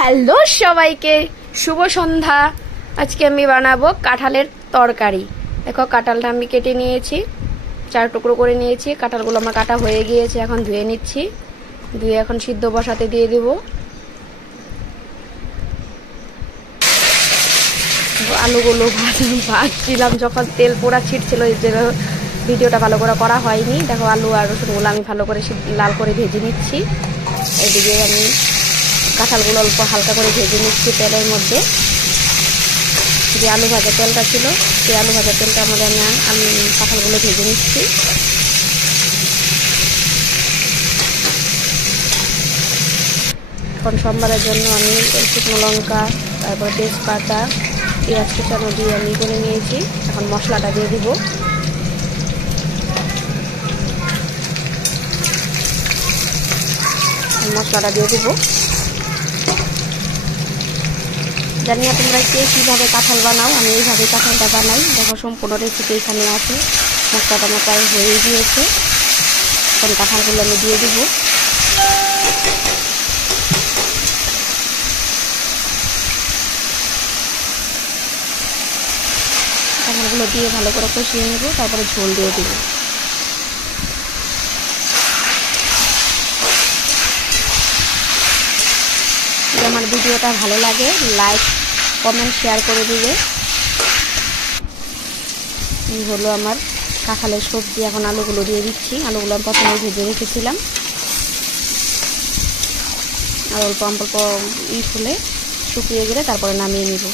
Hello সবাইকে, শুভ সন্ধ্যা। আজকে আমি বানাবো কাঁঠালের তরকারি। দেখো কাঁঠালটা আমি কেটে নিয়েছি, 4 টুকরো করে নিয়েছি। কাঁঠালগুলো আমার কাটা হয়ে গিয়েছে, এখন ধুয়ে নিচ্ছি। ধুয়ে এখন সিদ্ধ বসাতে দিয়ে দেব। আলুগুলো ভাজছিলাম যখন তেল পোড়া ছিটছিল, যে ভিডিওটা ভালো করে করা হয়নি। দেখো আলু আর রসুনগুলো আমি ভালো করে লাল করে ভেজে নিচ্ছি। এদিকে আমি কাঁঠালগুলো অল্প হালকা করে ভেজে নিচ্ছি তেলের মধ্যে। যে আলু ভাজা তেলটা ছিল, সেই আলু ভাজা তেলটা আমাদের আমি কাঁঠালগুলো ভেজে নিচ্ছি। এখন সোমবারের জন্য আমি শুকনো লঙ্কা, তারপর তেজপাতা, পেঁয়াজ কুচানো দিয়ে আমি করে নিয়েছি। এখন মশলাটা দিয়ে দিব। মশলাটা দিয়ে দিব। জানি না তোমরা কীভাবে কাঁঠাল বানাও, আমি এইভাবে কাঁঠালটা বানাই। দেখো সম্পূর্ণ রেসিপি এখানে আছে। মশলাটা আমার প্রায় হয়ে গিয়েছে, এখন কাঁঠালগুলো আমি দিয়ে দিব। কাঁঠালগুলো দিয়ে ভালো করে কষিয়ে নেব, তারপরে ঝোল দিয়ে দিব। যদি আমার ভিডিওটা ভালো লাগে লাইক কমেন্ট শেয়ার করে দিবে। এই হলো আমার কাঁঠালের সবজি। এখন আলুগুলো দিয়ে দিচ্ছি। আলুগুলো আমি প্রথমে ভেজে রেখেছিলাম, আর অল্প অল্প ফুলে শুকিয়ে গেলে তারপরে নামিয়ে নিব।